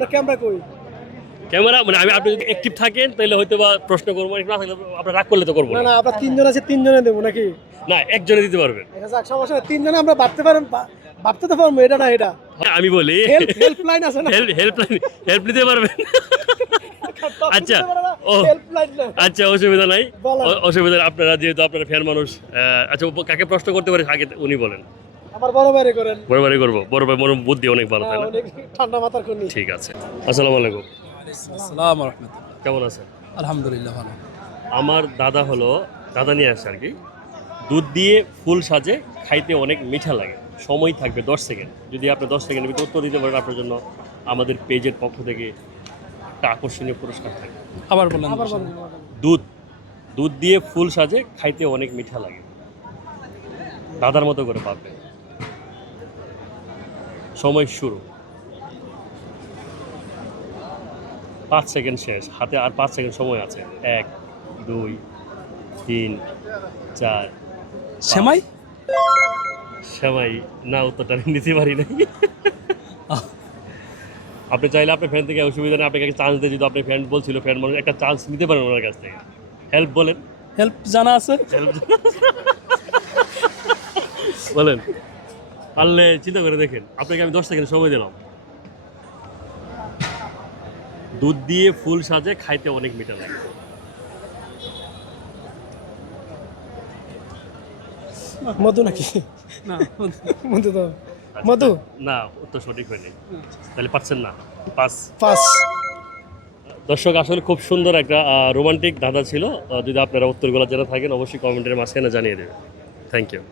আমরা ক্যামেরা কই ক্যামেরা মানে আপনি যদি অ্যাক্টিভ থাকেন তাহলে হয়তো বা প্রশ্ন করবো, না থাকলে আপনার রাগ করলে তো করবো না না। না আমরা তিনজন আছে, তিনজনে দেবো নাকি? না, একজনে দিতে পারবেন। যাক, সমস্যা নেই, তিনজনে আমরা ভাবতে তো পারবো, এটা না এটা। আমি বলি হেল্পলাইন আছে না? হেল্প নিতে পারবেন। আচ্ছা, ও হেল্পলাইন না। আচ্ছা, অসুবিধা নাই, বলেন। অসুবিধা নেই। আপনারা যেহেতু আপনারা ফ্যান মানুষ, আচ্ছা কাকে প্রশ্ন করতে পারে আগে উনি বলেন। আমার বড় ভাইরে করেন। বড় বাড়ি করবো, বড় ভাই মনে বুদ্ধি অনেক ভালো, তাই না? অনেক ঠান্ডা মাথার খুনি। ঠিক আছে, আসসালামু আলাইকুম। আসসালামু আলাইকুম। কেমন আছেন? আলহামদুলিল্লাহ ভালো। আমার দাদা নিয়ে আসছে আর কি। দুধ দিয়ে ফুল সাজে, খাইতে অনেক মিঠা লাগে। সময় থাকবে 10 সেকেন্ড। যদি আপনি 10 সেকেন্ডের ভিতরে উত্তর দিতে পারেন, আপনার জন্য আমাদের পেজের পক্ষ থেকে একটা আকর্ষণীয় পুরস্কার থাকে। আবার বলেন। দুধ দিয়ে ফুল সাজে, খাইতে অনেক মিঠা লাগে। দাদার মতো করে পাবেন। সময় শুরু। 5 সেকেন্ড শেষ, হাতে আর 5 সেকেন্ড সময় আছে। 1 2 3 4। সেমাই? সেমাই না, উত্তরটা আমি নিতে পারি নাই। আপনি চাইলে আপনার ফ্রেন্ড থেকে, অসুবিধা নেই, আপনাকে চান্স দিয়ে, যদি আপনার ফ্রেন্ড বলছিল, ফ্রেন্ড মানুষ একটা চান্স নিতে পারেন ওনার কাছ থেকে। হেল্প বলেন। হেল্প জানা আছে? বলেন, পারলে চিন্তা করে দেখেন। আপনাকে আমি 10 সেকেন্ড সময় দিলাম। দুধ দিয়ে ফুল সাজে, খাইতে অনেক মিঠা লাগে। মধু নাকি? না। মধু তো আচ্ছা, মধু না, উত্তর সঠিক হয়নি। তাহলে পাচ্ছেন না। পাস। পাস। দর্শক, আসলে খুব সুন্দর একটা রোমান্টিক দাদা ছিল। যদি আপনারা উত্তরগুলো জেনে থাকেন, অবশ্যই কমেন্টের মাঝখানে জানিয়ে দেবেন। Thank you.